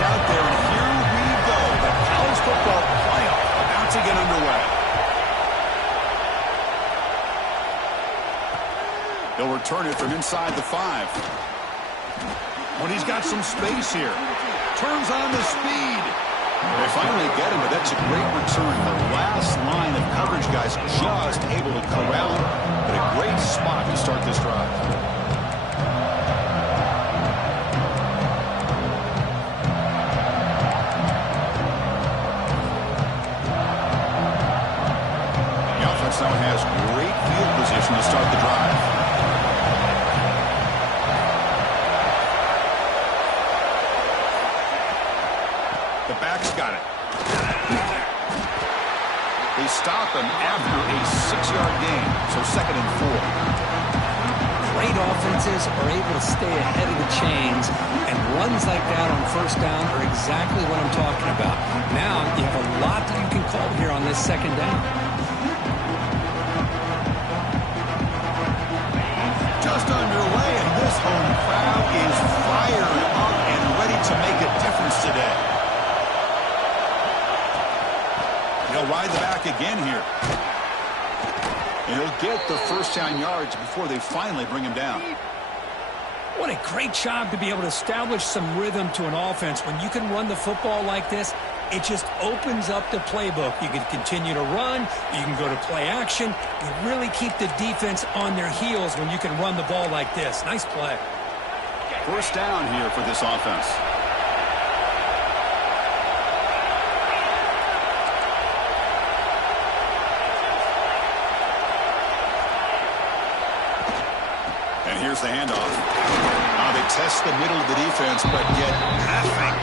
is out there, and here we go. The college football playoff about to get underway. They'll return it from inside the 5. When he's got some space here. Turns on the speed. They finally get him, but that's a great return. The last line of coverage, guys, just able to corral him. But a great spot to start this drive. The offense now has great field position to start the drive. The back's got it. They stop him after a 6-yard gain, so 2nd and 4. Great offenses are able to stay ahead of the chains, and runs like that on 1st down are exactly what I'm talking about. Now you have a lot that you can call here on this 2nd down. Just underway, and this home crowd is fired up and ready to make a difference today. He'll ride the back again here. And he'll get the 1st down yards before they finally bring him down. What a great job to be able to establish some rhythm to an offense. When you can run the football like this, it just opens up the playbook. You can continue to run. You can go to play action. You really keep the defense on their heels when you can run the ball like this. Nice play. 1st down here for this offense. And here's the handoff. They test the middle of the defense, but get nothing.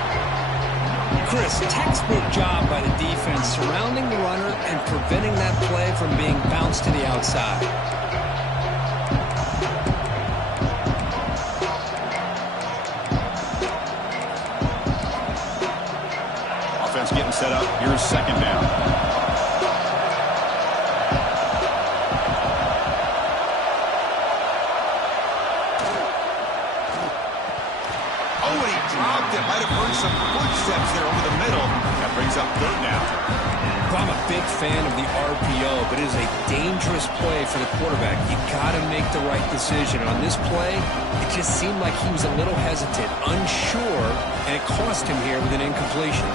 Chris, textbook job by the defense surrounding the runner and preventing that play from being bounced to the outside. Offense getting set up. Here's 2nd down. Might have heard some footsteps there over the middle. That brings up 3rd down. I'm a big fan of the RPO, but it is a dangerous play for the quarterback. You got to make the right decision. On this play, it just seemed like he was a little hesitant, unsure, and it cost him here with an incompletion.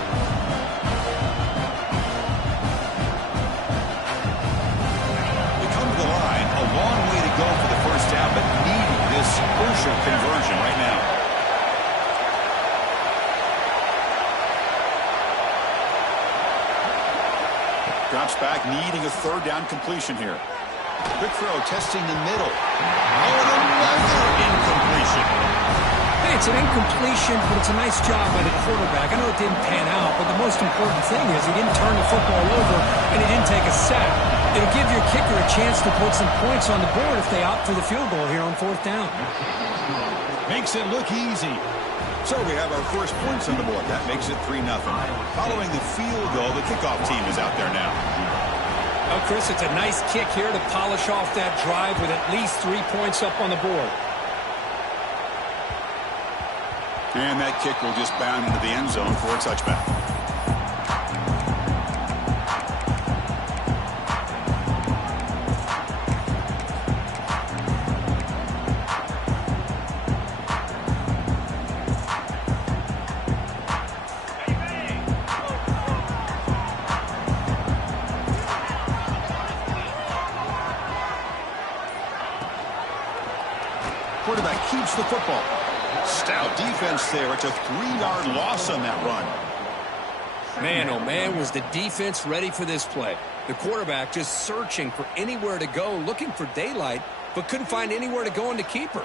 They come to the line, a long way to go for the 1st down, but needing this crucial conversion right now. Drops back, needing a 3rd down completion here. Quick throw, testing the middle. Oh, another incompletion. Hey, it's an incompletion, but it's a nice job by the quarterback. I know it didn't pan out, but the most important thing is he didn't turn the football over and he didn't take a sack. It'll give your kicker a chance to put some points on the board if they opt for the field goal here on 4th down. Makes it look easy. So we have our first points on the board. That makes it 3-0. Following the field goal, the kickoff team is out there now. Oh, Chris, it's a nice kick here to polish off that drive with at least 3 points up on the board. And that kick will just bound into the end zone for a touchback. Quarterback keeps the football. Stout defense there. It's a 3-yard loss on that run. Man, oh man, was the defense ready for this play. The quarterback just searching for anywhere to go, looking for daylight, but couldn't find anywhere to go in the keeper.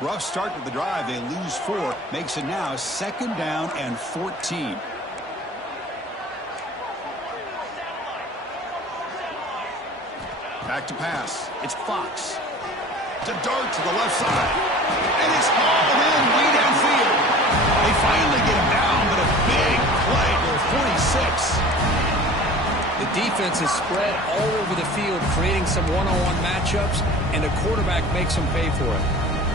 Rough start to the drive. They lose 4. Makes it now 2nd down and 14. Back to pass. It's Fox. To dart to the left side. And it's hauled in way downfield. They finally get him down, but a big play for 46. The defense is spread all over the field, creating some one-on-one matchups, and the quarterback makes them pay for it.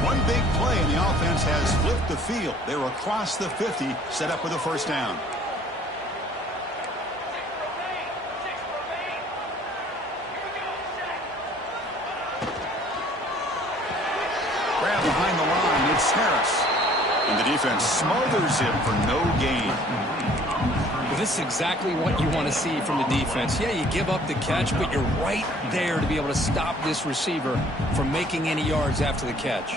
One big play, and the offense has flipped the field. They're across the 50, set up with a first down. Grab behind the line. It's Harris. And the defense smothers him for no gain. Well, this is exactly what you want to see from the defense. Yeah, you give up the catch, but you're right there to be able to stop this receiver from making any yards after the catch.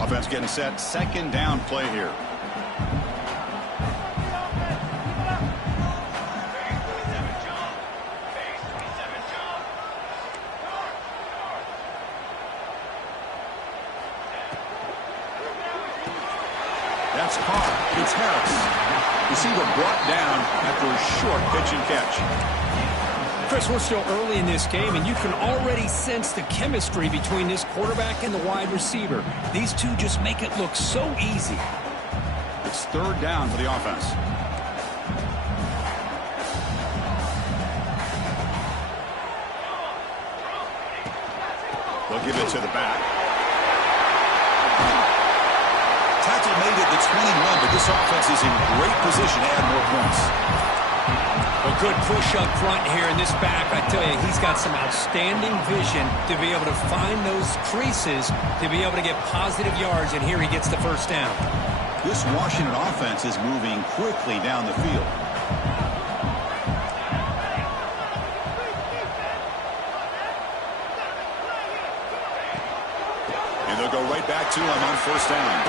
Offense getting set. Second down play here. That's caught. It's Harris. Receiver brought down after a short pitch and catch. Chris, we're still early in this game, and you can already sense the chemistry between this quarterback and the wide receiver. These two just make it look so easy. It's third down for the offense. They'll give it to the back. Tackle made it the 21, but this offense is in great position to add more points. A good push up front here in this back. I tell you, he's got some outstanding vision to be able to find those creases, to be able to get positive yards, and here he gets the first down. This Washington offense is moving quickly down the field. And they'll go right back to him on first down.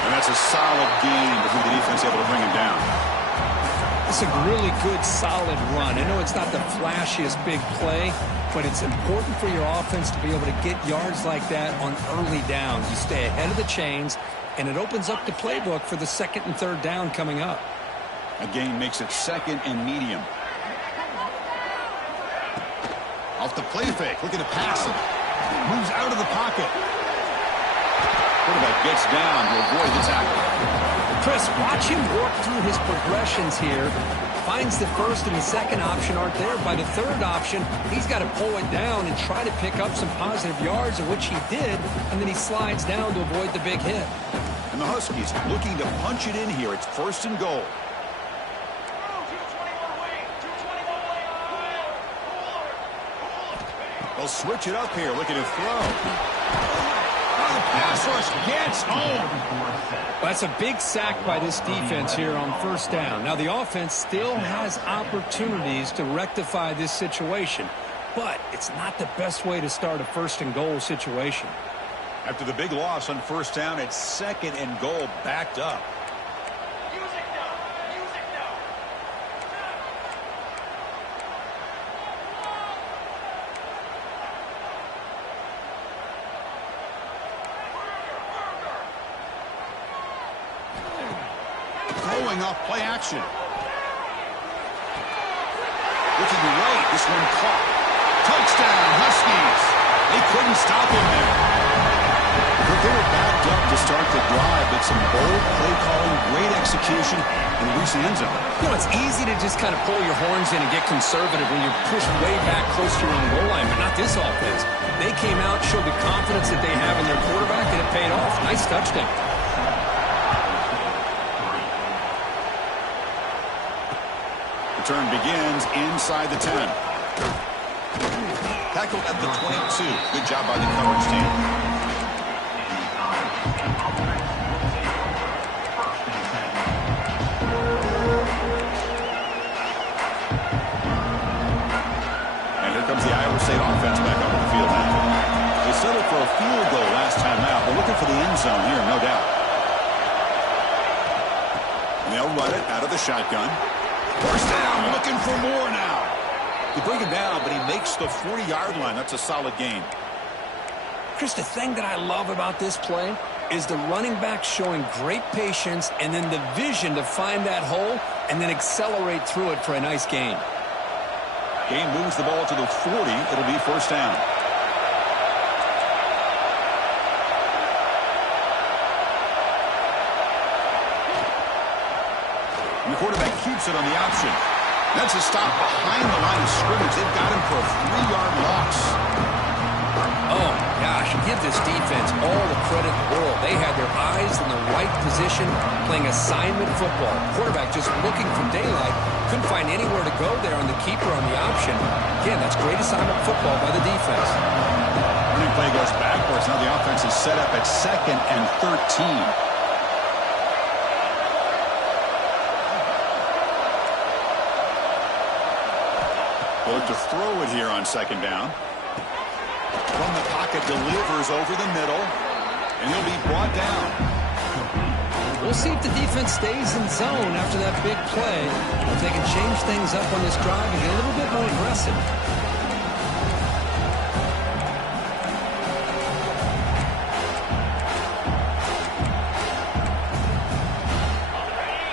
And that's a solid gain before the defense able to bring him down. It's a really good, solid run. I know it's not the flashiest big play, but it's important for your offense to be able to get yards like that on early downs. You stay ahead of the chains, and it opens up the playbook for the second and third down coming up. A gain makes it second and medium. Off the play fake, looking to pass him. Moves out of the pocket. Quarterback gets down to avoid the tackle. Chris, watch him work through his progressions here. Finds the first and the second option aren't there. By the third option, he's got to pull it down and try to pick up some positive yards, of which he did, and then he slides down to avoid the big hit. And the Huskies looking to punch it in here. It's first and goal. They'll switch it up here, looking to throw. The pass rush gets home. That's a big sack by this defense here on first down. Now, the offense still has opportunities to rectify this situation, but it's not the best way to start a first and goal situation. After the big loss on first down, it's second and goal backed up. Throwing off play action. Looking right, this one caught. Touchdown, Huskies. They couldn't stop him there. They were backed up to start the drive, but some bold play calling, great execution, and reach the end zone. You know, it's easy to just kind of pull your horns in and get conservative when you're pushed way back close to your own goal line, but not this offense. They came out, showed the confidence that they have in their quarterback, and it paid off. Nice touchdown. Return begins inside the 10. Tackled at the 22. Good job by the coverage team. And here comes the Iowa State offense back up on the field now. They settled for a field goal last time out. They're looking for the end zone here, no doubt. And they'll run it out of the shotgun. First down, looking for more now. They bring him down, but he makes the 40-yard line. That's a solid gain. Chris, the thing that I love about this play is the running back showing great patience and then the vision to find that hole and then accelerate through it for a nice gain. Gain moves the ball to the 40. It'll be first down. And the quarterback keeps it on the option. That's a stop behind the line of scrimmage. They've got him for a 3-yard loss. Oh, gosh, should give this defense all the credit in the world. They had their eyes in the right position, playing assignment football. Quarterback just looking for daylight. Couldn't find anywhere to go there on the keeper on the option. Again, that's great assignment football by the defense. Running play goes backwards. Now the offense is set up at 2nd and 13. Look to throw it here on 2nd down. From the pocket, delivers over the middle, and he'll be brought down. We'll see if the defense stays in zone after that big play, or if they can change things up on this drive and get a little bit more aggressive.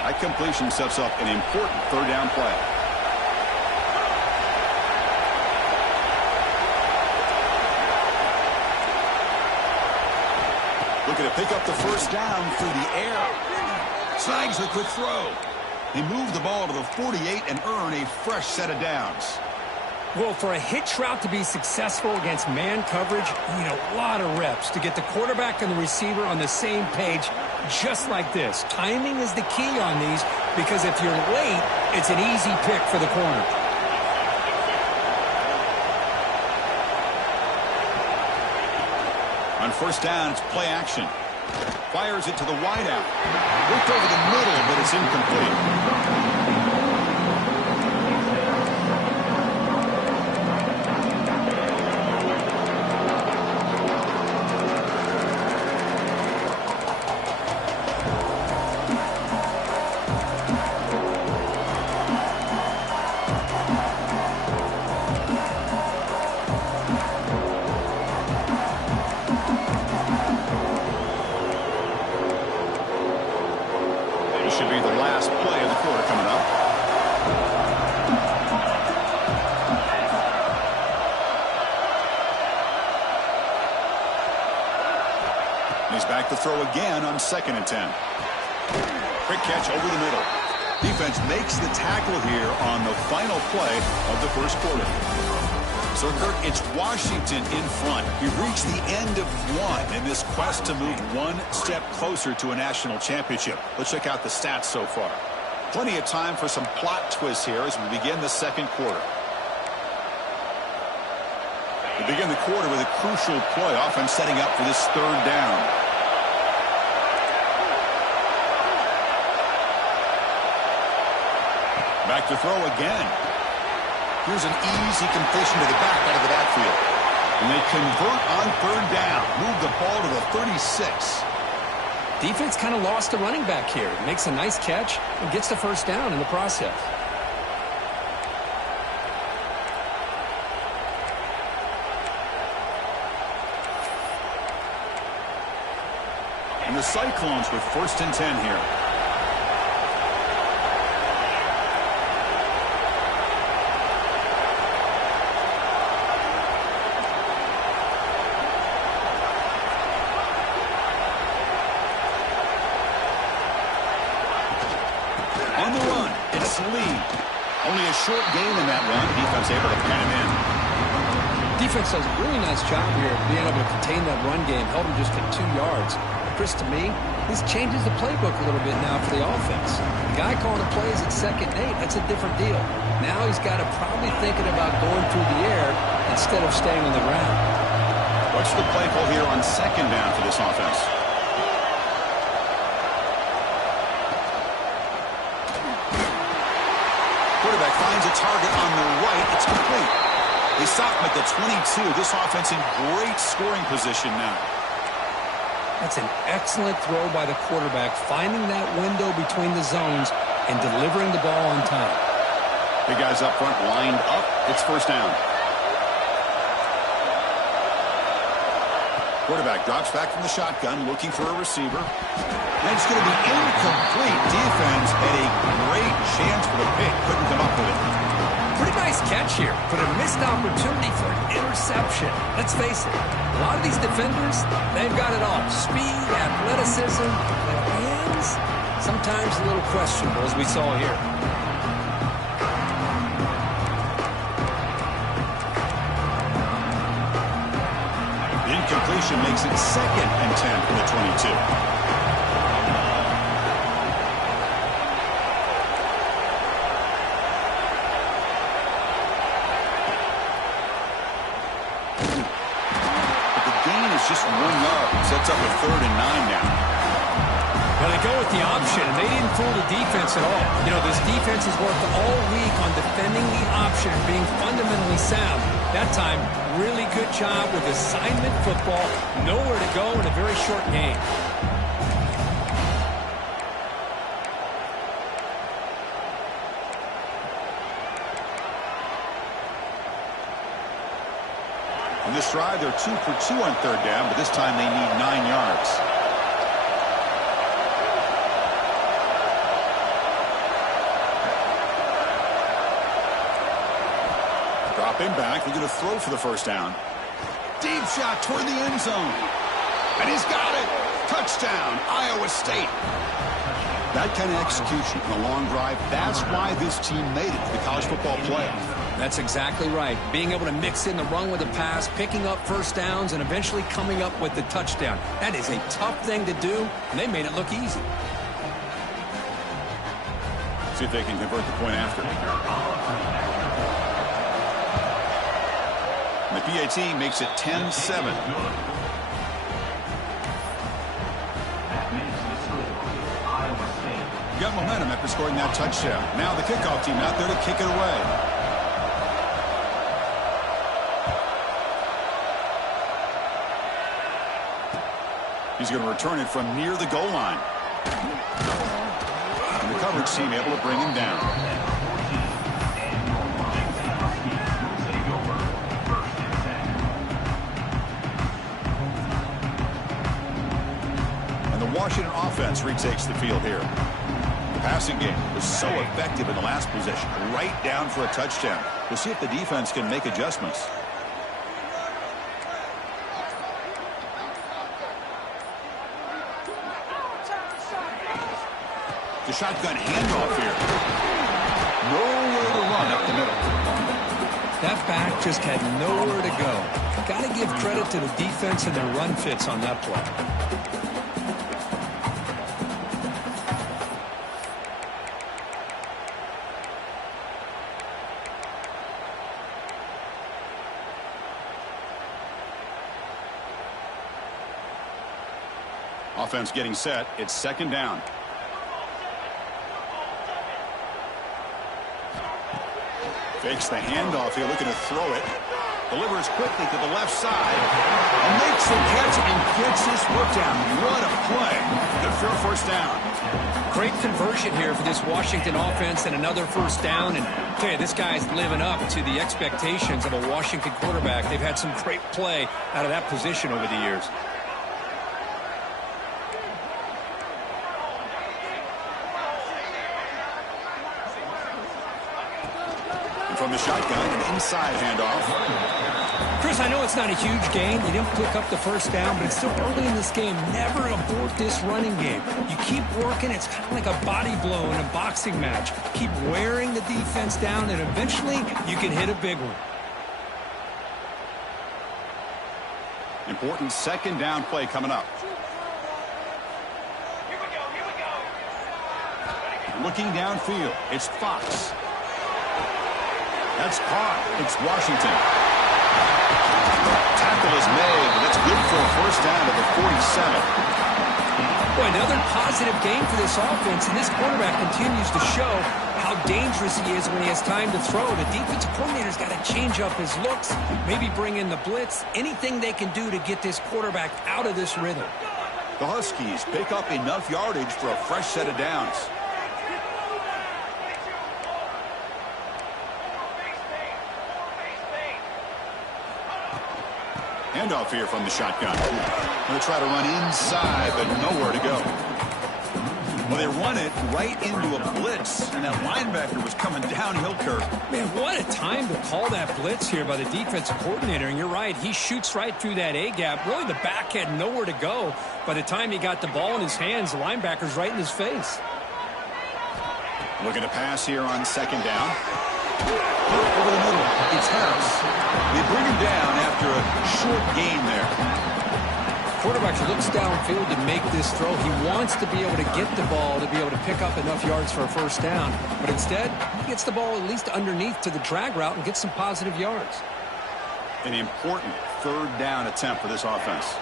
That completion sets up an important 3rd down play. Looking to pick up the 1st down through the air. Snags the quick throw. He moved the ball to the 48 and earn a fresh set of downs. Well, for a hitch route to be successful against man coverage, you need a lot of reps to get the quarterback and the receiver on the same page, just like this. Timing is the key on these, because if you're late, it's an easy pick for the corner. On 1st down, it's play action. Fires it to the wideout. Worked over the middle, but it's incomplete. Should be the last play of the quarter coming up. He's back to throw again on 2nd and 10. Quick catch over the middle. Defense makes the tackle here on the final play of the 1st quarter. So, Kurt, it's Washington in front. We've reached the end of one in this quest to move one step closer to a national championship. Let's check out the stats so far. Plenty of time for some plot twists here as we begin the 2nd quarter. We begin the quarter with a crucial play, often setting up for this 3rd down. Back to throw again. Here's an easy completion to the back out of the backfield. And they convert on 3rd down. Move the ball to the 36. Defense kind of lost the running back here. Makes a nice catch and gets the 1st down in the process. And the Cyclones with 1st and 10 here. On the run, it's Lee. Only a short gain in that run. Defense able to pen him in. Defense does a really nice job here of being able to contain that run game. Held him just to 2 yards. Chris, to me, this changes the playbook a little bit now for the offense. The guy calling the plays at 2nd and 8, that's a different deal. Now he's got to probably thinking about going through the air instead of staying on the ground. What's the play call here on 2nd down for this offense? Quarterback finds a target on the right. It's complete. They stop him at the 22. This offense in great scoring position now. That's an excellent throw by the quarterback, finding that window between the zones and delivering the ball on time. Big guys up front lined up. It's 1st down. Quarterback drops back from the shotgun, looking for a receiver. And it's going to be incomplete. Defense had a great chance for the pick. Couldn't come up with it. Pretty nice catch here, but a missed opportunity for an interception. Let's face it, a lot of these defenders, they've got it all. Speed, athleticism, their hands, sometimes a little questionable, as we saw here. completion makes it 2nd and 10 from the 22. Just 1 yard. Sets up a 3rd and 9 now. Well, they go with the option, and they didn't fool the defense at all. You know, this defense has worked all week on defending the option and being fundamentally sound. That time, really good job with assignment football. Nowhere to go in a very short game. On this drive, they're 2 for 2 on 3rd down, but this time they need 9 yards. Dropping back, they're going to throw for the 1st down. Deep shot toward the end zone. And he's got it. Touchdown, Iowa State. That kind of execution on a long drive, that's why this team made it to the college football playoff. That's exactly right. Being able to mix in the run with the pass, picking up 1st downs, and eventually coming up with the touchdown. That is a tough thing to do, and they made it look easy. See if they can convert the point after. And the PAT makes it 10-7. Got momentum after scoring that touchdown. Now the kickoff team out there to kick it away. He's going to return it from near the goal line. And the coverage team able to bring him down. And the Washington offense retakes the field here. The passing game was so effective in the last possession, right down for a touchdown. We'll see if the defense can make adjustments. The shotgun handoff here. Nowhere to run up the middle. That back just had nowhere to go. Got to give credit to the defense and their run fits on that play. Offense getting set. It's 2nd down. Fakes the handoff here, looking to throw it. Delivers quickly to the left side. And makes the catch and gets his foot down. What a play. Good for a 1st down. Great conversion here for this Washington offense and another 1st down. And I tell you, this guy's living up to the expectations of a Washington quarterback. They've had some great play out of that position over the years. From the shotgun, an inside handoff. Chris, I know it's not a huge gain. You didn't pick up the 1st down, but it's still early in this game. Never abort this running game. You keep working. It's kind of like a body blow in a boxing match. Keep wearing the defense down, and eventually you can hit a big one. Important 2nd down play coming up. Looking downfield, it's Fox. That's caught. It's Washington. Tackle is made. That's good for a 1st down at the 47. Boy, another positive game for this offense, and this quarterback continues to show how dangerous he is when he has time to throw. The defensive coordinator's got to change up his looks, maybe bring in the blitz, anything they can do to get this quarterback out of this rhythm. The Huskies pick up enough yardage for a fresh set of downs. Handoff here from the shotgun. Going to try to run inside, but nowhere to go. Well, they run it right into a blitz, and that linebacker was coming downhill, Kirk. Man, what a time to call that blitz here by the defensive coordinator. And you're right, he shoots right through that A-gap. Really, the back had nowhere to go. By the time he got the ball in his hands, the linebacker's right in his face. Looking to pass here on 2nd down. Over the middle, it's Harris. They bring him down after a short gain there. Quarterback looks downfield to make this throw. He wants to be able to get the ball to be able to pick up enough yards for a first down. But instead, he gets the ball at least underneath to the drag route and gets some positive yards. An important third down attempt for this offense.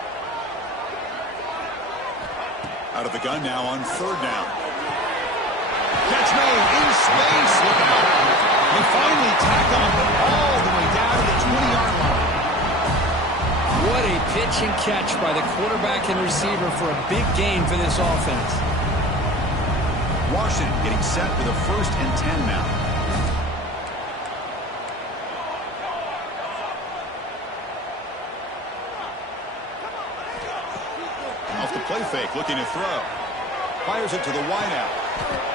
Out of the gun now on third down. Catch made in space. Look out. They finally tackle him all the way down to the 20-yard line. What a pitch and catch by the quarterback and receiver for a big gain for this offense. Washington getting set for the 1st and 10 now. Off the play fake, looking to throw. Fires it to the wideout.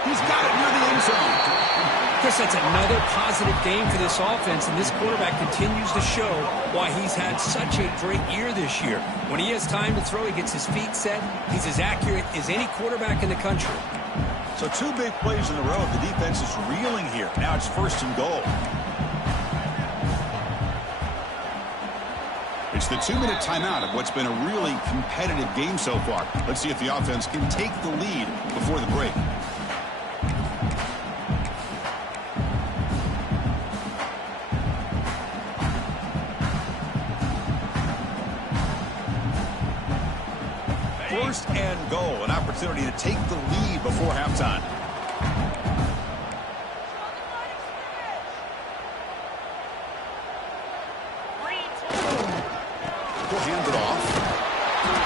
He's got it near the end zone. Chris, that's another positive game for this offense, and this quarterback continues to show why he's had such a great year this year. When he has time to throw, he gets his feet set. He's as accurate as any quarterback in the country. So 2 big plays in a row. The defense is reeling here. Now it's 1st and goal. It's the 2-minute timeout of what's been a really competitive game so far. Let's see if the offense can take the lead before the break. First and goal, an opportunity to take the lead before halftime. He'll hand it off.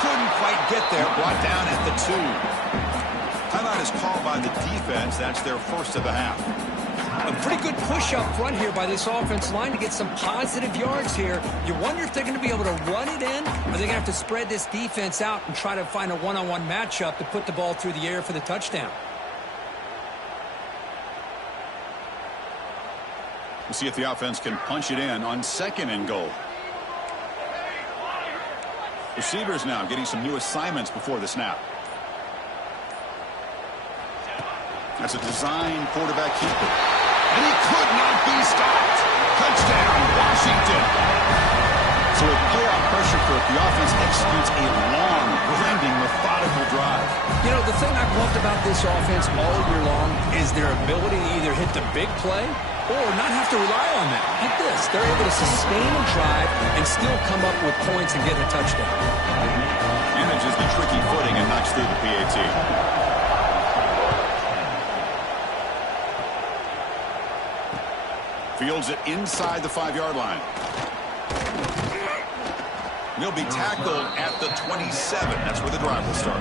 Couldn't quite get there, brought down at the 2. Timeout is called by the defense. That's their first of the half. A pretty good push up front here by this offense line to get some positive yards here. You wonder if they're going to be able to run it in, or they're going to have to spread this defense out and try to find a one-on-one matchup to put the ball through the air for the touchdown. We'll see if the offense can punch it in on 2nd and goal. Receivers now getting some new assignments before the snap. That's a design quarterback keeper. And he could not be stopped. Touchdown, Washington. So with playoff pressure for it, the offense executes a long, grinding, methodical drive. You know, the thing I've loved about this offense all year long is their ability to either hit the big play or not have to rely on that. Like this, they're able to sustain a drive and still come up with points and get a touchdown. Manages the tricky footing and knocks through the PAT. Fields it inside the 5-yard line. He'll be tackled at the 27. That's where the drive will start.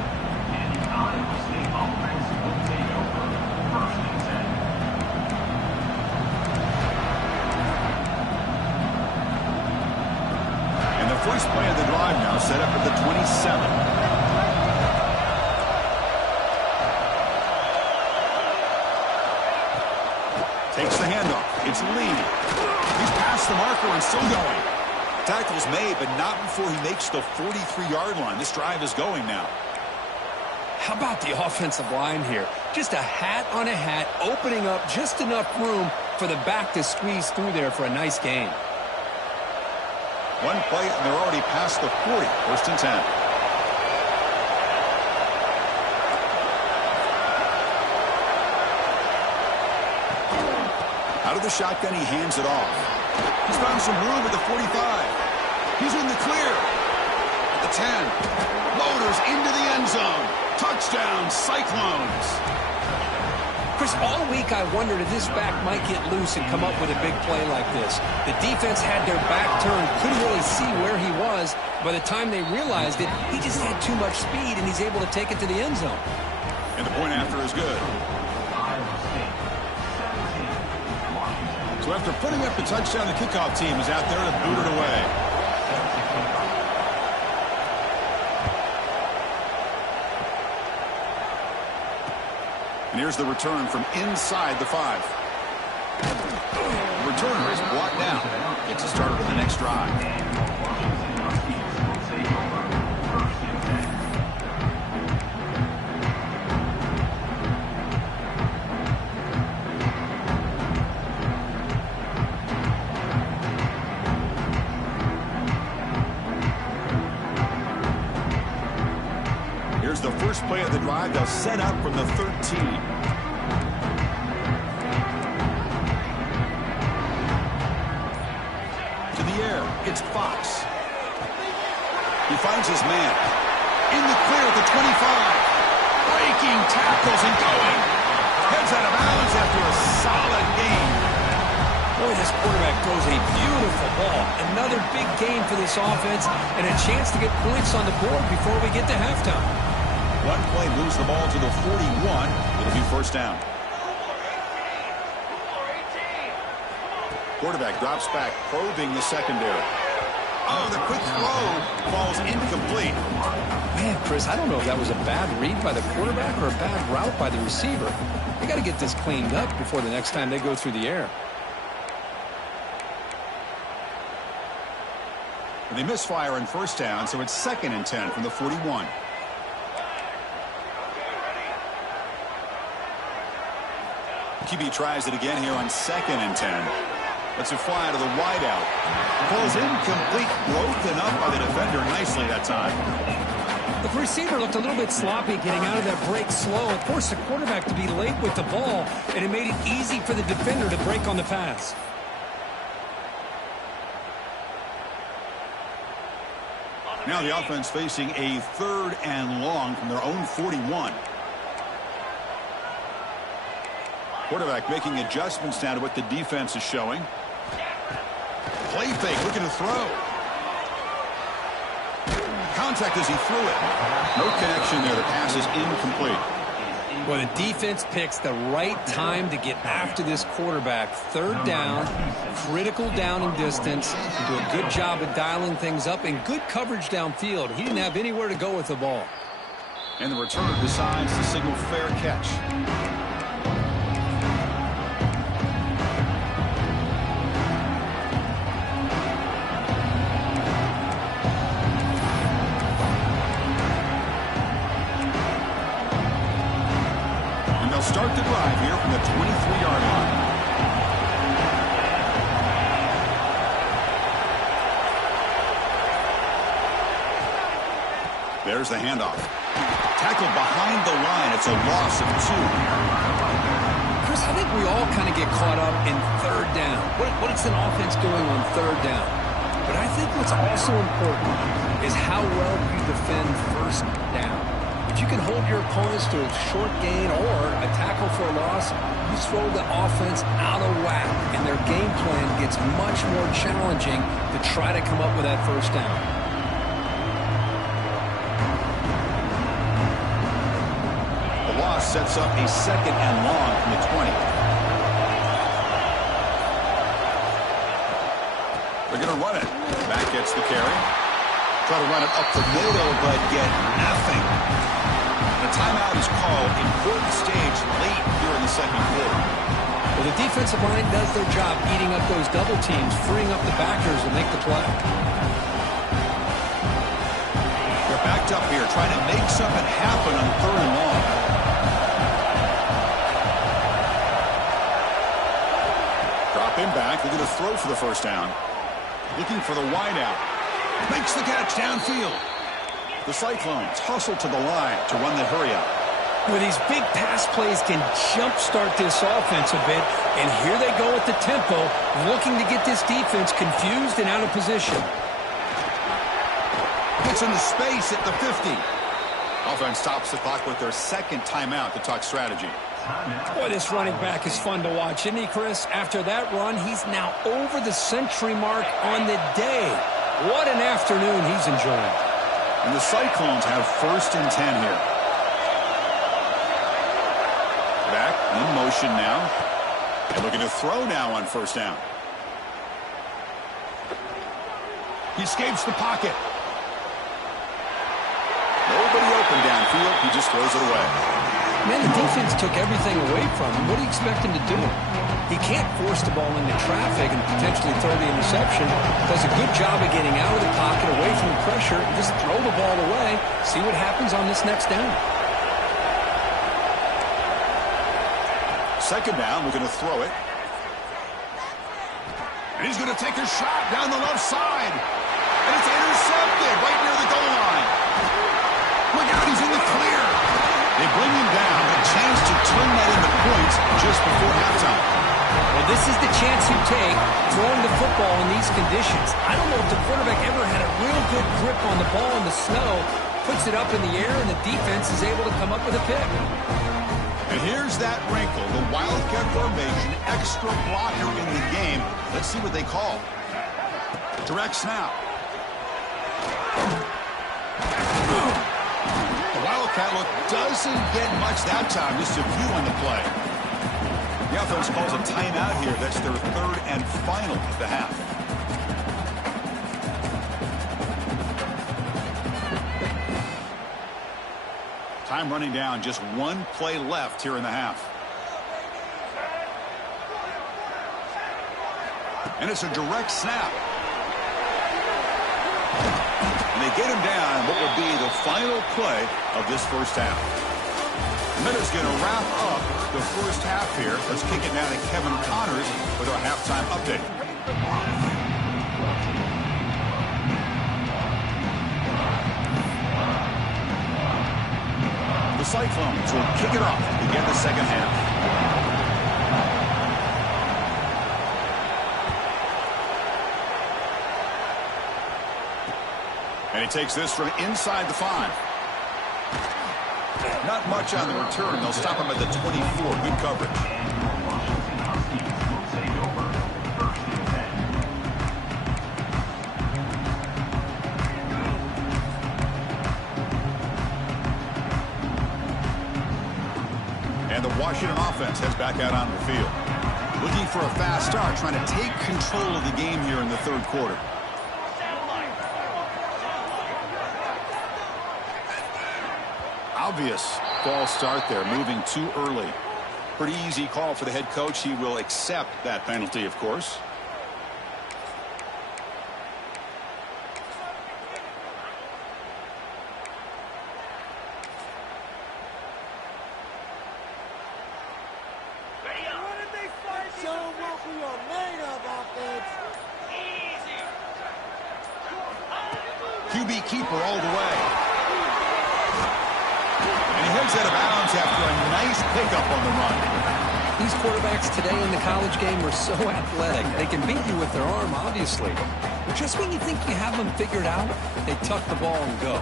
And the first play of the drive now set up at the 27. Takes the handoff. It's Lee. He's past the marker and still going. Tackle's made, but not before he makes the 43-yard line. This drive is going now. How about the offensive line here? Just a hat on a hat, opening up just enough room for the back to squeeze through there for a nice gain. One play, and they're already past the 40. 1st and 10. Out of the shotgun, he hands it off. He's found some room at the 45. He's in the clear. At the 10. Motors into the end zone. Touchdown, Cyclones. Chris, all week I wondered if this back might get loose and come up with a big play like this. The defense had their back turned, couldn't really see where he was. By the time they realized it, he just had too much speed, and he's able to take it to the end zone. And the point after is good. So after putting up the touchdown, the kickoff team is out there to boot it away. And here's the return from inside the 5. The returner is blocked down. Gets a starter to the next drive. Here's the first play of the drive. They'll set up from the 13. To the air, it's Fox. He finds his man. In the clear at the 25. Breaking tackles and going. Heads out of bounds after a solid game. Boy, this quarterback throws a beautiful ball. Another big game for this offense and a chance to get points on the board before we get to halftime. One play moves the ball to the 41. It'll be first down. Quarterback drops back, probing the secondary. Oh, the quick throw falls incomplete. Man, Chris, I don't know if that was a bad read by the quarterback or a bad route by the receiver. They got to get this cleaned up before the next time they go through the air. And they misfire in first down, so it's 2nd and 10 from the 41. QB tries it again here on 2nd and 10. Lets it fly out of the wideout. Falls incomplete, broken up by the defender nicely that time. The receiver looked a little bit sloppy getting out of that break slow and forced the quarterback to be late with the ball, and it made it easy for the defender to break on the pass. Now the offense facing a 3rd and long from their own 41. Quarterback making adjustments now to what the defense is showing. Play fake, looking to throw. Contact as he threw it. No connection there. The pass is incomplete. Well, the defense picks the right time to get after this quarterback. 3rd down, critical down and distance. Do a good job of dialing things up and good coverage downfield. He didn't have anywhere to go with the ball. And the returner decides to signal fair catch. Start the drive here from the 23-yard line. There's the handoff. Tackled behind the line. It's a loss of 2. Chris, I think we all kind of get caught up in 3rd down. What is an offense doing on 3rd down? But I think what's also important is how well you defend 1st down. If you can hold your opponents to a short gain or a tackle for a loss, you throw the offense out of whack, and their game plan gets much more challenging to try to come up with that 1st down. The loss sets up a 2nd and long from the 20. They're going to run it. Back gets the carry. Try to run it up the middle, but get nothing. The timeout is called. Important stage late here in the 2nd quarter. Well, the defensive line does their job eating up those double teams, freeing up the backers to make the play. They're backed up here, trying to make something happen on 3rd and long. Drop him back. They're going to throw for the 1st down. Looking for the wideout. Makes the catch downfield. The Cyclones hustle to the line to run the hurry-up. Well, these big pass plays can jumpstart this offense a bit, and here they go at the tempo, looking to get this defense confused and out of position. Gets into space at the 50. Offense stops the clock with their 2nd timeout to talk strategy. Boy, this running back is fun to watch, isn't he, Chris? After that run, he's now over the century mark on the day. What an afternoon he's enjoying. And the Cyclones have 1st and 10 here. Back in motion now. And looking to throw now on 1st down. He escapes the pocket. Nobody open downfield. He just throws it away. Man, the defense took everything away from him. What do you expect him to do? He can't force the ball into traffic and potentially throw the interception. Does a good job of getting out of the pocket, away from the pressure, and just throw the ball away. See what happens on this next down. 2nd down, we're going to throw it. And he's going to take a shot down the left side. And it's intercepted right near the goal line. Look out, he's in the clear. points just before halftime. Well, this is the chance you take throwing the football in these conditions. I don't know if the quarterback ever had a real good grip on the ball in the snow, puts it up in the air, and the defense is able to come up with a pick. And here's that wrinkle, the Wildcat formation, extra blocker in the game. Let's see what they call. Direct snap. The Wildcat look doesn't get much that time, just a few on the play. The offense calls a timeout here. That's their third and final of the half. Time running down, just one play left here in the half. And it's a direct snap. And they get him down what will be the final play of this first half. Minutes going to wrap up the first half here. Let's kick it now to Kevin Connors with our halftime update. The Cyclones will kick it off to begin the second half. And he takes this from inside the 5. Not much on the return. They'll stop him at the 24. Good coverage. And the Washington offense heads back out onto the field. Looking for a fast start, trying to take control of the game here in the third quarter. Obvious false start there, moving too early. Pretty easy call for the head coach. He will accept that penalty, of course. QB keeper all the way. And he heads out of bounds after a nice pickup on the run. These quarterbacks today in the college game are so athletic. They can beat you with their arm, obviously. But just when you think you have them figured out, they tuck the ball and go.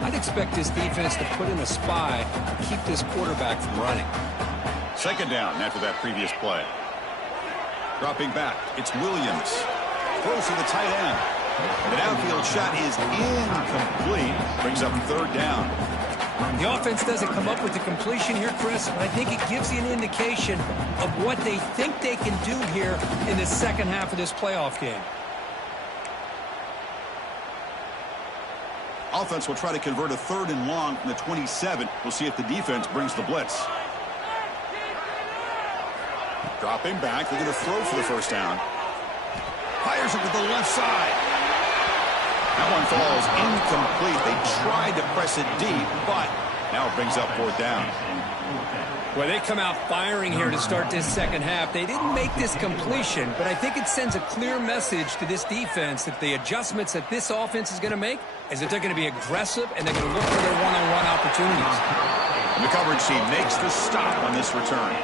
I'd expect this defense to put in a spy and keep this quarterback from running. Second down after that previous play. Dropping back, it's Williams. Throws to the tight end. The downfield shot is incomplete. Brings up third down. The offense doesn't come up with the completion here, Chris, but I think it gives you an indication of what they think they can do here in the second half of this playoff game. Offense will try to convert a third and long from the 27. We'll see if the defense brings the blitz. Dropping back. They're going to throw for the first down. Fires it to the left side. That one falls incomplete. They tried to press it deep, but now it brings up fourth down. Well, they come out firing here to start this second half. They didn't make this completion, but I think it sends a clear message to this defense that the adjustments that this offense is going to make is that they're going to be aggressive and they're going to look for their one-on-one opportunities. And the coverage team makes the stop on this return.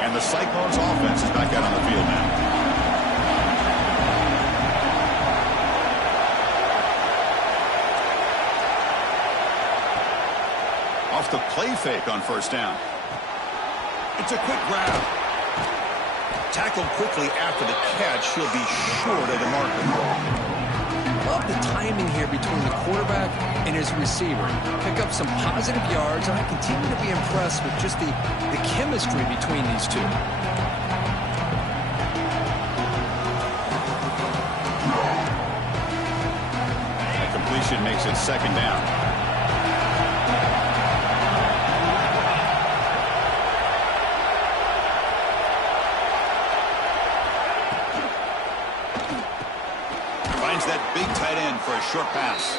And the Cyclones offense is back out on the field now. Off the play fake on first down. It's a quick grab. Tackled quickly after the catch. He'll be short of the marker. Love the timing here between the quarterback and his receiver. Pick up some positive yards, and I continue to be impressed with just the chemistry between these two. That completion makes it second down. That big tight end for a short pass.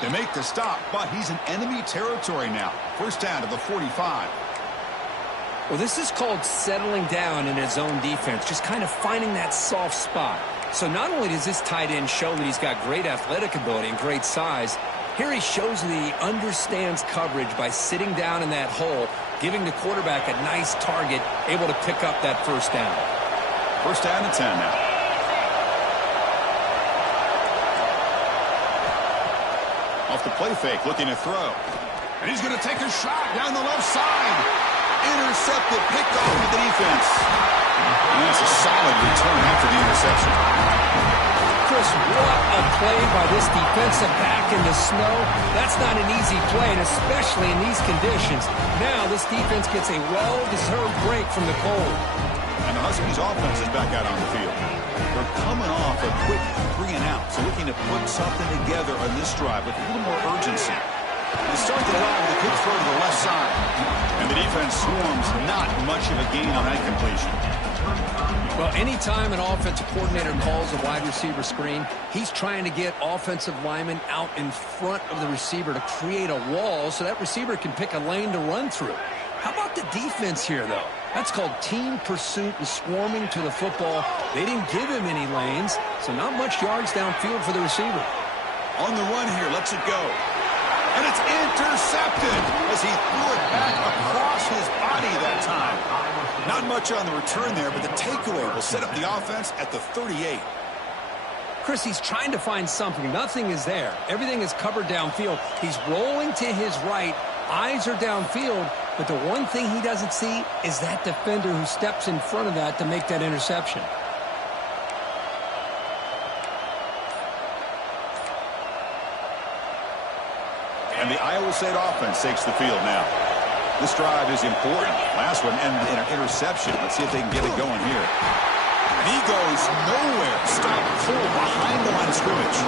They make the stop, but he's in enemy territory now. First down to the 45. Well, this is called settling down in his own defense, just kind of finding that soft spot. So not only does this tight end show that he's got great athletic ability and great size, here he shows that he understands coverage by sitting down in that hole, giving the quarterback a nice target, able to pick up that first down. First down and 10 now. Off the play fake, looking to throw. And he's going to take a shot down the left side. Intercepted, picked off with the defense. And that's a solid return after the interception. Chris, what a play by this defensive back in the snow. That's not an easy play, and especially in these conditions. Now this defense gets a well-deserved break from the cold. And the Huskies offense is back out on the field. They're coming off a quick 3 and out, so looking to put something together on this drive with a little more urgency. They start the drive with a good throw to the left side. And the defense swarms, not much of a gain on that completion. Well, anytime an offensive coordinator calls a wide receiver screen, he's trying to get offensive linemen out in front of the receiver to create a wall so that receiver can pick a lane to run through. How about the defense here, though? That's called team pursuit and swarming to the football. They didn't give him any lanes, so not much yards downfield for the receiver. On the run here, lets it go. And it's intercepted as he threw it back across his body that time. Not much on the return there, but the takeaway will set up the offense at the 38. Chris, he's trying to find something. Nothing is there. Everything is covered downfield. He's rolling to his right. Eyes are downfield, but the one thing he doesn't see is that defender who steps in front of that to make that interception. And the Iowa State offense takes the field now. This drive is important. Last one ended in an interception. Let's see if they can get it going here. And he goes nowhere. Stop full behind the line of scrimmage.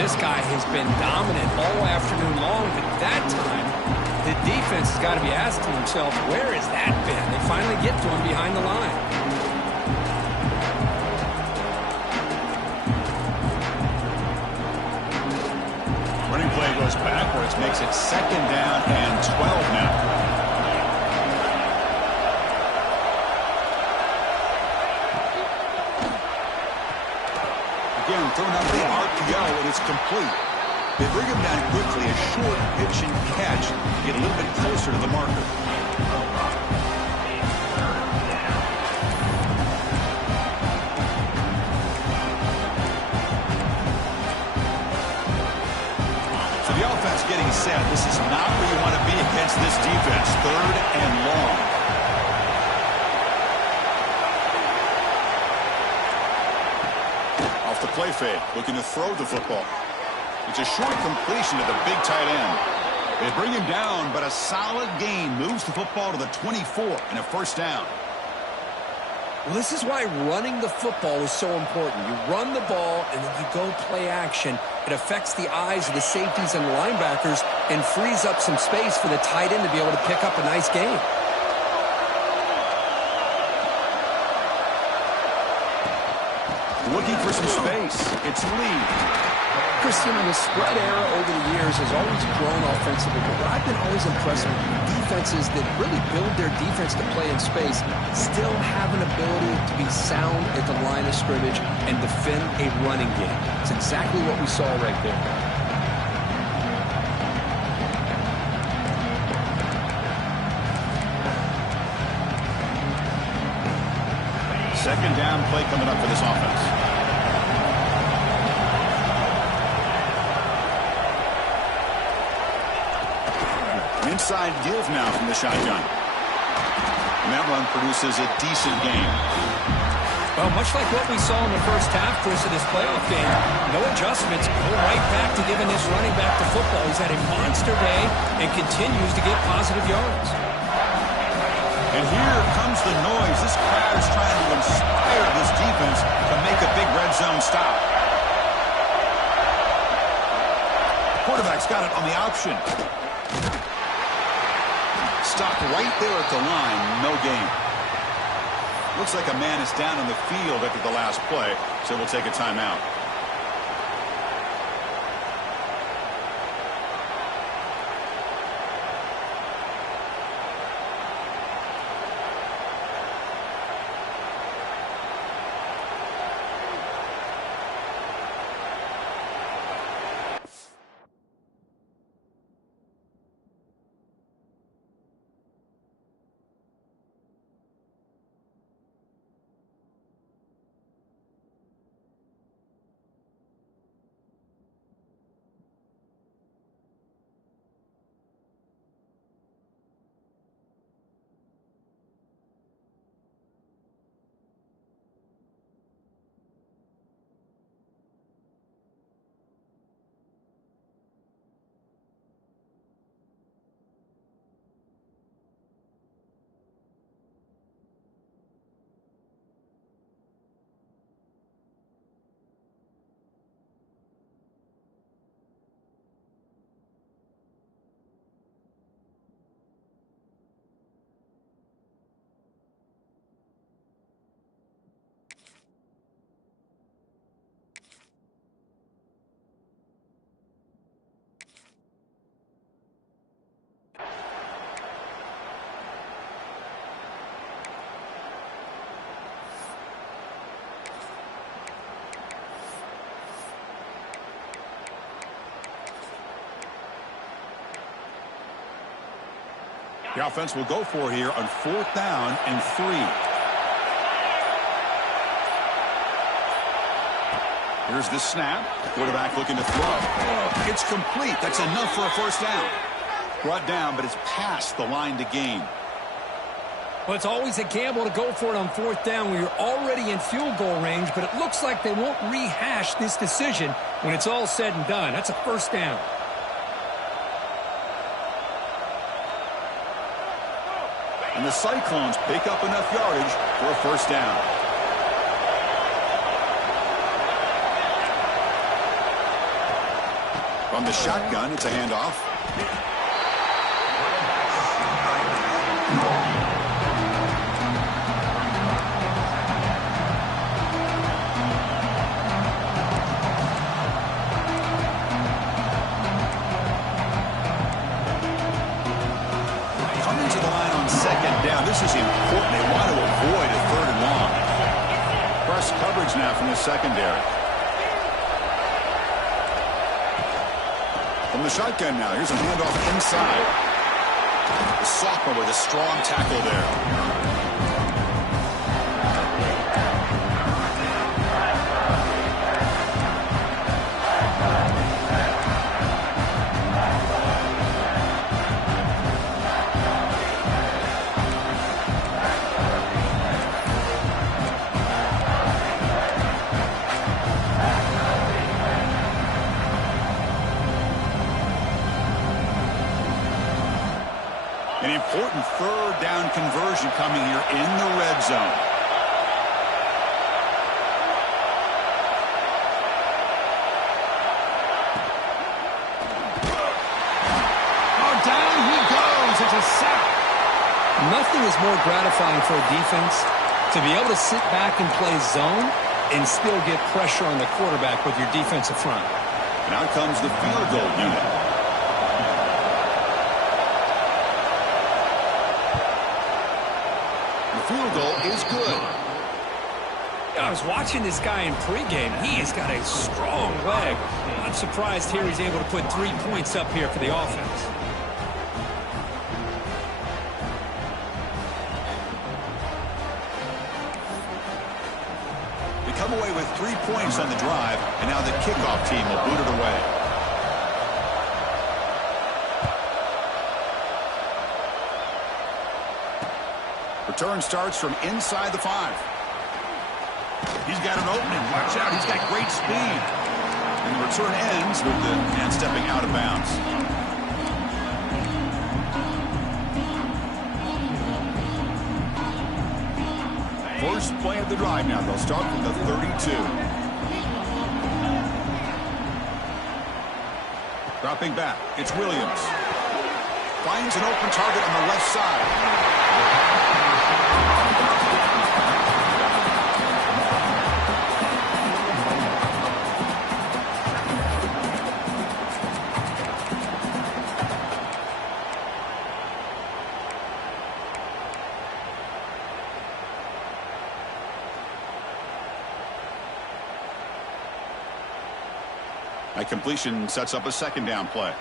This guy has been dominant all afternoon long, but that time, the defense has got to be asking themselves, where has that been? They finally get to him behind the line. Running play goes backwards, makes it 2nd down and 12 now. Again, thrown out of the RPO, and it's complete. They bring him down quickly, a short pitch and catch, get a little bit closer to the marker. So the offense getting set. This is not where you want to be against this defense. 3rd and long. Off the play fake, looking to throw the football. It's a short completion to the big tight end. They bring him down, but a solid gain moves the football to the 24 and a first down. Well, this is why running the football is so important. You run the ball, and then you go play action. It affects the eyes of the safeties and linebackers and frees up some space for the tight end to be able to pick up a nice gain. Looking for some space. It's Lee. Christian, the spread era over the years has always grown offensively, but what I've been always impressed with defenses that really build their defense to play in space still have an ability to be sound at the line of scrimmage and defend a running game. It's exactly what we saw right there. Second down play coming up for this offense. Inside give now from the shotgun. And that run produces a decent gain. Well, much like what we saw in the first half, Chris, of this playoff game, no adjustments, go right back to giving this running back to football. He's had a monster day and continues to get positive yards. And here comes the noise. This crowd is trying to inspire this defense to make a big red zone stop. Quarterback's got it on the option. Stopped right there at the line, no gain. Looks like a man is down on the field after the last play, so we'll take a timeout. The offense will go for here on 4th down and 3. Here's the snap. Quarterback looking to throw. It's complete. That's enough for a first down. Brought down, but it's past the line to gain. Well, it's always a gamble to go for it on 4th down when you're already in field goal range, but it looks like they won't rehash this decision when it's all said and done. That's a first down. And the Cyclones pick up enough yardage for a first down. From the shotgun, it's a handoff. Coming to the line on 2nd down. This is important. They want to avoid a 3rd and long. Press coverage now from the secondary. From the shotgun now, here's a handoff inside. The sophomore with a strong tackle there. An important 3rd down conversion coming here in the red zone. Oh, down he goes. It's a sack. Nothing is more gratifying for a defense to be able to sit back and play zone and still get pressure on the quarterback with your defensive front. And out comes the field goal unit. Field goal is good. I was watching this guy in pregame. He has got a strong leg. I'm surprised here he's able to put 3 points up here for the offense. They come away with 3 points on the drive, and now the kickoff team will boot it away. Return starts from inside the 5. He's got an opening. Watch out. He's got great speed. And the return ends with the man stepping out of bounds. First play of the drive now. They'll start from the 32. Dropping back. It's Williams. Finds an open target on the left side. A completion sets up a 2nd down play.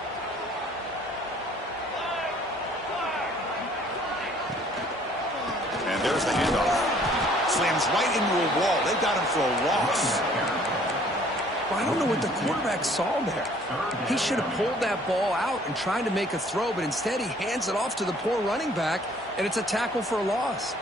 And there's the handoff. Slams right into a wall. They got him for a loss. Well, I don't know what the quarterback saw there. He should have pulled that ball out and tried to make a throw, but instead he hands it off to the poor running back, and it's a tackle for a loss.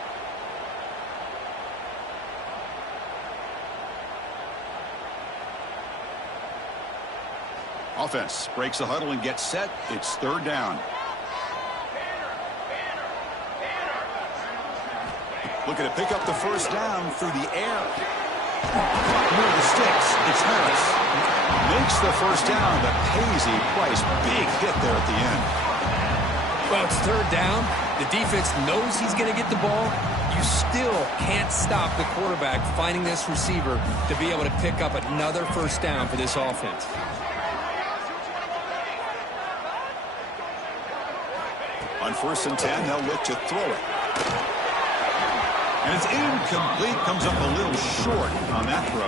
Offense breaks the huddle and gets set. It's 3rd down. Looking to pick up the first down through the air. Near the sticks. It's Harris. Makes the first down, but pays a price. Big hit there at the end. Well, it's 3rd down. The defense knows he's going to get the ball. You still can't stop the quarterback finding this receiver to be able to pick up another first down for this offense. On 1st and 10, they'll look to throw it. And it's incomplete, comes up a little short on that throw.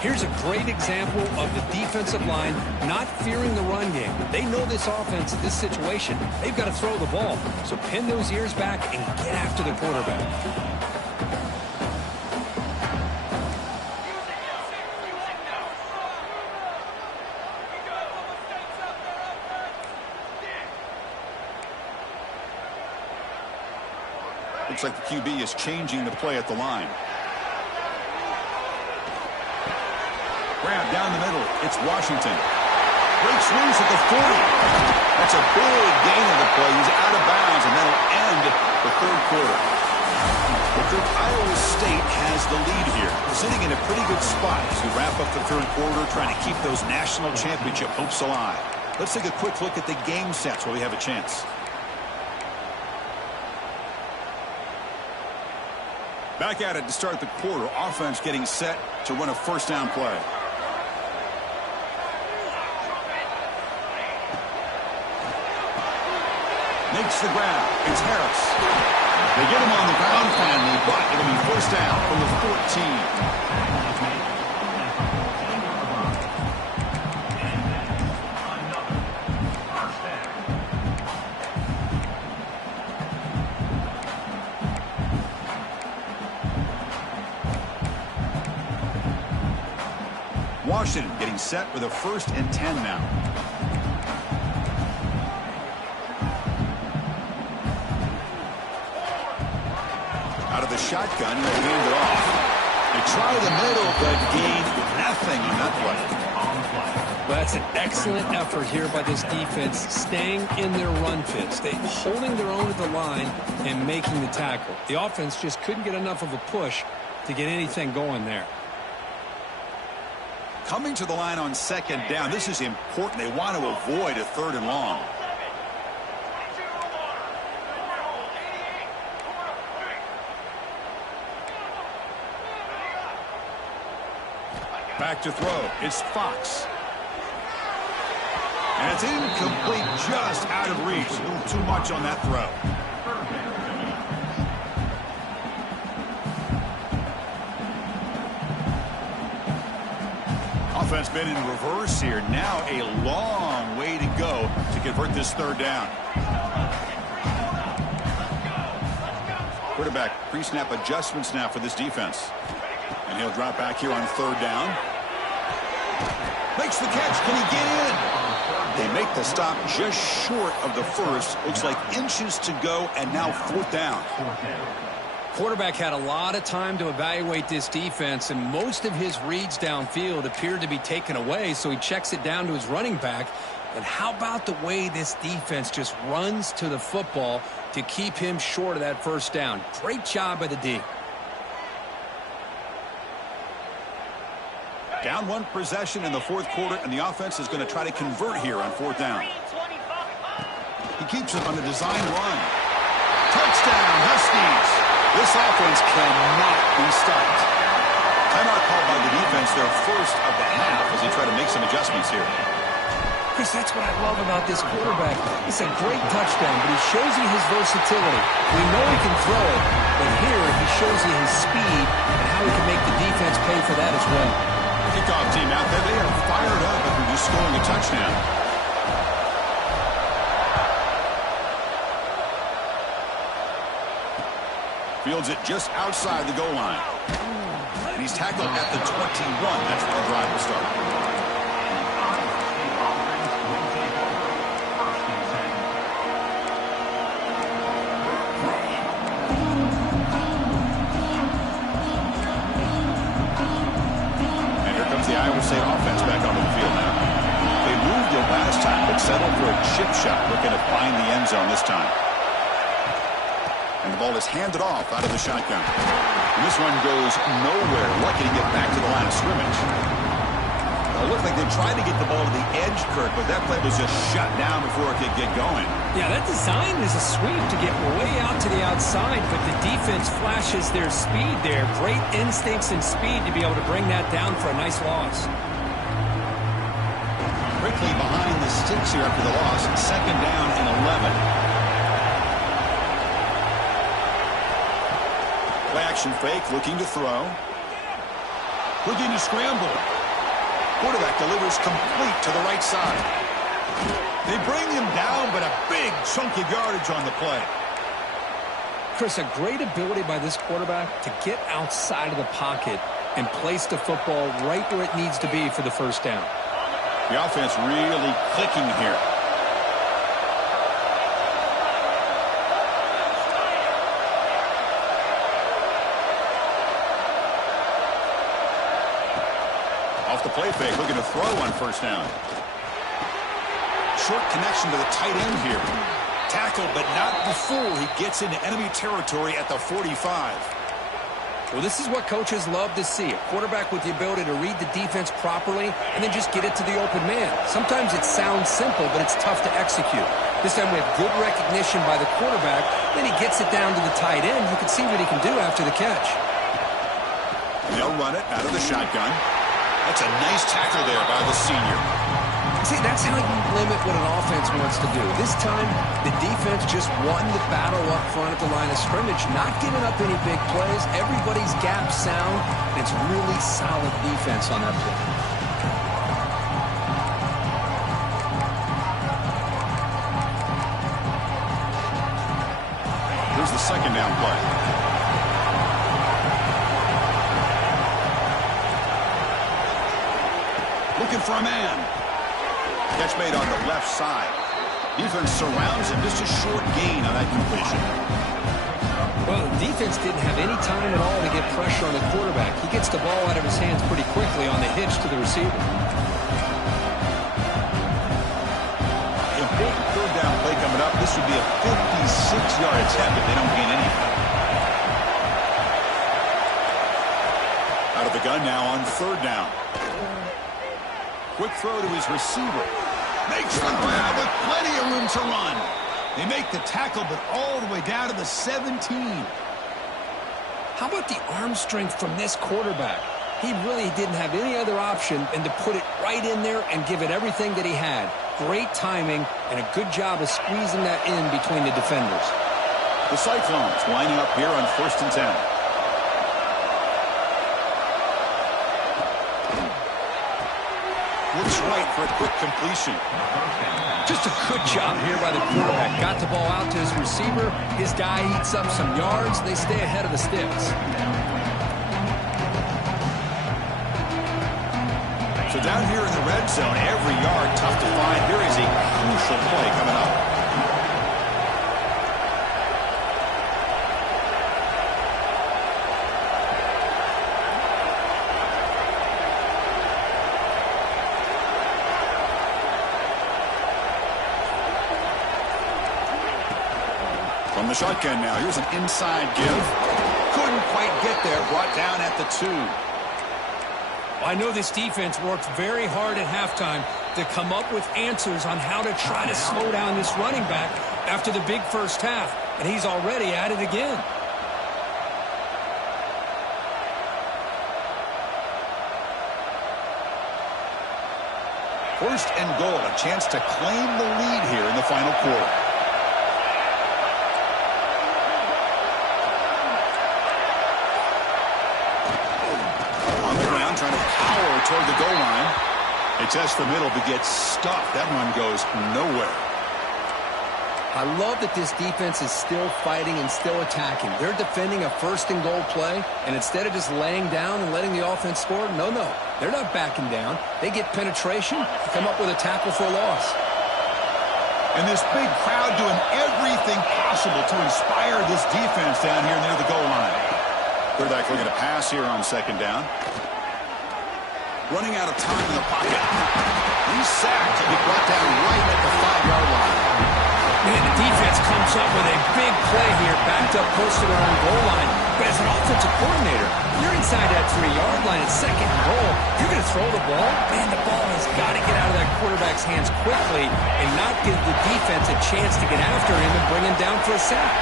Here's a great example of the defensive line not fearing the run game. They know this offense, this situation. They've got to throw the ball. So pin those ears back and get after the quarterback. Looks like the QB is changing the play at the line. Grab down the middle. It's Washington. Breaks loose at the 40. That's a big gain of the play. He's out of bounds, and that'll end the third quarter. Iowa State has the lead here, sitting in a pretty good spot as we wrap up the third quarter, trying to keep those national championship hopes alive. Let's take a quick look at the game sets where we have a chance. Back at it to start the quarter. Offense getting set to run a first down play. Makes the grab. It's Harris. They get him on the ground finally, but it'll be first down from the 14. Washington getting set with a 1st and 10 now. Out of the shotgun, they'll hand it off. They try the middle, but gain nothing on that play. Well, that's an excellent effort here by this defense, staying in their run fits. They holding their own at the line and making the tackle. The offense just couldn't get enough of a push to get anything going there. Coming to the line on 2nd down. This is important. They want to avoid a 3rd and long. Back to throw. It's Fox. And it's incomplete, just out of reach. A little too much on that throw. Offense been in reverse here. Now a long way to go to convert this 3rd down. Quarterback pre-snap adjustments now for this defense. And he'll drop back here on 3rd down. Makes the catch. Can he get in? They make the stop just short of the 1st. Looks like inches to go, and now 4th down. Quarterback had a lot of time to evaluate this defense, and most of his reads downfield appeared to be taken away, so he checks it down to his running back. But how about the way this defense just runs to the football to keep him short of that 1st down? Great job by the D. Down 1 possession in the 4th quarter, and the offense is going to try to convert here on 4th down. He keeps it on the design run. Touchdown, Huskies. This offense cannot be stopped. Timeout called by the defense, their 1st of the half, as they try to make some adjustments here. Chris, that's what I love about this quarterback. It's a great touchdown, but he shows you his versatility. We know he can throw it, but here he shows you his speed and how he can make the defense pay for that as well. Kickoff team out there, they are fired up after just scoring a touchdown. Fields it just outside the goal line. And he's tackled at the 21. That's where the drive will start. And here comes the Iowa State offense back onto the field now. They moved it last time, but settled for a chip shot, looking to find the end zone this time. And the ball is handed off out of the shotgun. And this one goes nowhere. Lucky to get back to the line of scrimmage. It looked like they tried to get the ball to the edge, Kirk, but that play was just shut down before it could get going. Yeah, that design is a sweep to get way out to the outside, but the defense flashes their speed there. Great instincts and speed to be able to bring that down for a nice loss. Quickly behind the sticks here after the loss. 2nd down and 11. Play action fake, looking to throw. Looking to scramble. Quarterback delivers complete to the right side. They bring him down, but a big chunk of yardage on the play. Chris, a great ability by this quarterback to get outside of the pocket and place the football right where it needs to be for the first down. The offense really clicking here. Off the play fake, looking to throw on first down. Short connection to the tight end here. Tackled, but not before he gets into enemy territory at the 45. Well, this is what coaches love to see. A quarterback with the ability to read the defense properly and then just get it to the open man. Sometimes it sounds simple, but it's tough to execute. This time we have good recognition by the quarterback. Then he gets it down to the tight end. You can see what he can do after the catch. They'll run it out of the shotgun. That's a nice tackle there by the senior. See, that's how you limit what an offense wants to do. This time, the defense just won the battle up front at the line of scrimmage, not giving up any big plays. Everybody's gap sound, and it's really solid defense on that play. Here's the second down play. Looking for a man. Catch made on the left side. Defense surrounds him. Just a short gain on that completion. Well, the defense didn't have any time at all to get pressure on the quarterback. He gets the ball out of his hands pretty quickly on the hitch to the receiver. Important third down play coming up. This would be a 56-yard attempt if they don't gain anything. Out of the gun now on third down. Quick throw to his receiver. Makes the grab with plenty of room to run. They make the tackle, but all the way down to the 17. How about the arm strength from this quarterback? He really didn't have any other option than to put it right in there and give it everything that he had. Great timing and a good job of squeezing that in between the defenders. The Cyclones lining up here on 1st and 10. Looks right for a quick completion. Just a good job here by the quarterback. Got the ball out to his receiver. His guy eats up some yards. They stay ahead of the sticks. So down here in the red zone, every yard tough to find. Here is a crucial play coming up. From the shotgun now, here's an inside give. Couldn't quite get there, brought down at the 2. I know this defense worked very hard at halftime to come up with answers on how to try to slow down this running back after the big first half, and he's already at it again. First and goal, a chance to claim the lead here in the final quarter. Trying to power toward the goal line. They test the middle but gets stuffed. That run goes nowhere. I love that this defense is still fighting and still attacking. They're defending a first and goal play, and instead of just laying down and letting the offense score, no, they're not backing down. They get penetration, come up with a tackle for a loss. And this big crowd doing everything possible to inspire this defense down here near the goal line. Quarterback looking to pass here on second down. Running out of time in the pocket. He's sacked. He'll be brought down right at the 5-yard line. Man, the defense comes up with a big play here, backed up close to their own goal line. But as an offensive coordinator, you're inside that 3-yard line at second and goal. You're going to throw the ball? Man, the ball has got to get out of that quarterback's hands quickly and not give the defense a chance to get after him and bring him down for a sack.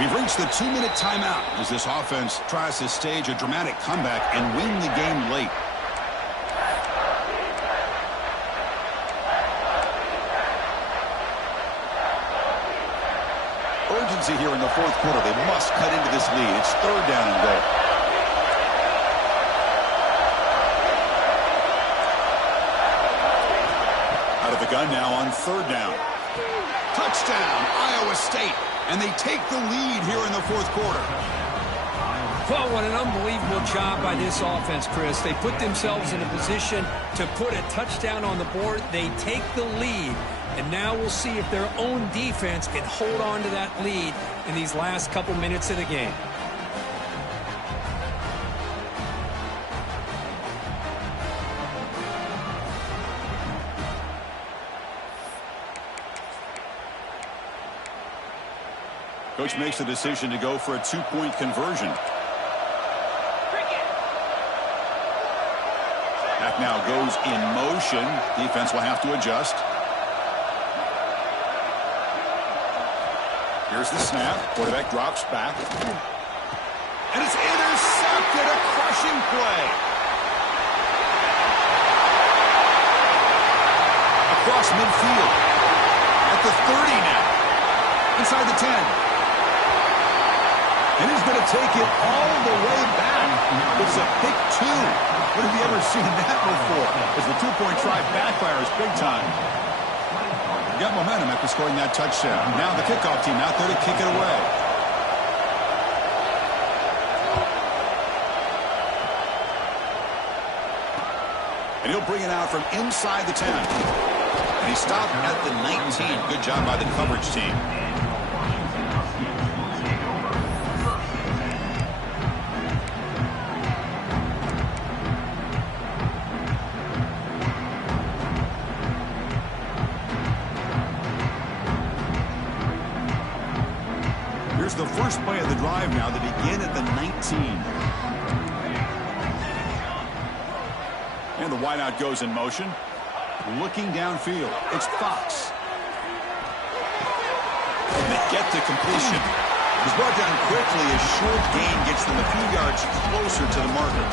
We've reached the 2-minute timeout as this offense tries to stage a dramatic comeback and win the game late. Urgency here in the fourth quarter. They must cut into this lead. It's 3rd down and goal. Out of the gun now on 3rd down. Touchdown, Iowa State. And they take the lead here in the fourth quarter. Well, what an unbelievable job by this offense, Chris. They put themselves in a position to put a touchdown on the board. They take the lead. And now we'll see if their own defense can hold on to that lead in these last couple minutes of the game. Coach makes the decision to go for a 2-point conversion. Back now goes in motion. Defense will have to adjust. Here's the snap. Quarterback drops back. And it's intercepted. A crushing play. Across midfield. At the 30 now. Inside the 10. And he's going to take it all the way back. It's a pick 2. When have you ever seen that before? As the 2-point try backfires big time. Got momentum after scoring that touchdown. Now the kickoff team out there to kick it away. And he'll bring it out from inside the 10. And he stopped at the 19. Good job by the coverage team. The first play of the drive now. They begin at the 19. And the wideout goes in motion. Looking downfield. It's Fox. And they get to completion. He's brought down quickly. A short gain gets them a few yards closer to the marker.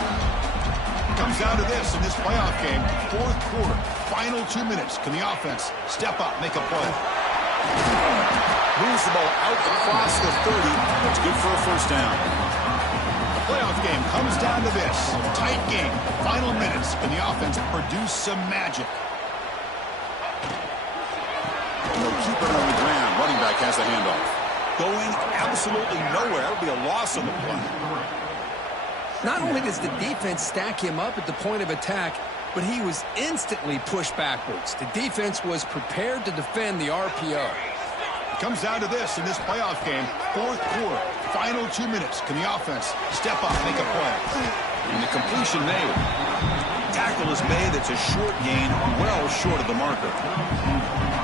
Comes down to this in this playoff game. Fourth quarter. Final 2 minutes. Can the offense step up, make a play? Moves the ball out across the 30. That's good for a first down. The playoff game comes down to this. Tight game. Final minutes. Can the offense produce some magic? And they'll keep it on the ground. Running back has the handoff. Going absolutely nowhere. That'll be a loss on the play. Not only does the defense stack him up at the point of attack, but he was instantly pushed backwards. The defense was prepared to defend the RPO. It comes down to this in this playoff game. Fourth quarter. Final 2 minutes. Can the offense step up, make a play? And the completion made. Tackle is made. It's a short gain, well short of the marker.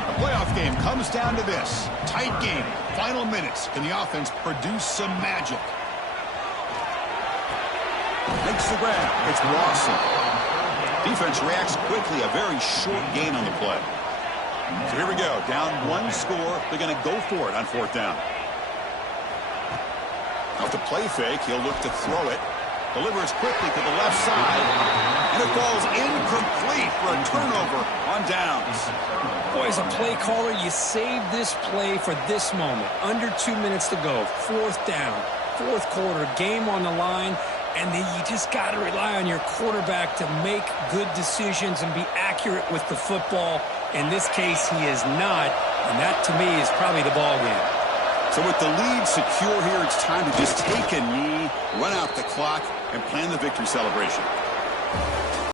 The playoff game comes down to this. Tight game. Final minutes. Can the offense produce some magic? Makes the grab. It's Rawson. Defense reacts quickly. A very short gain on the play. So here we go. Down 1 score. They're going to go for it on 4th down. Off the play fake, he'll look to throw it. Delivers quickly to the left side. And it falls incomplete for a turnover on downs. Boy, as a play caller, you save this play for this moment. Under 2 minutes to go. 4th down. 4th quarter. Game on the line. And then you just got to rely on your quarterback to make good decisions and be accurate with the football. In this case, he is not. And that, to me, is probably the ball game. So with the lead secure here, it's time to just take a knee, run out the clock, and plan the victory celebration.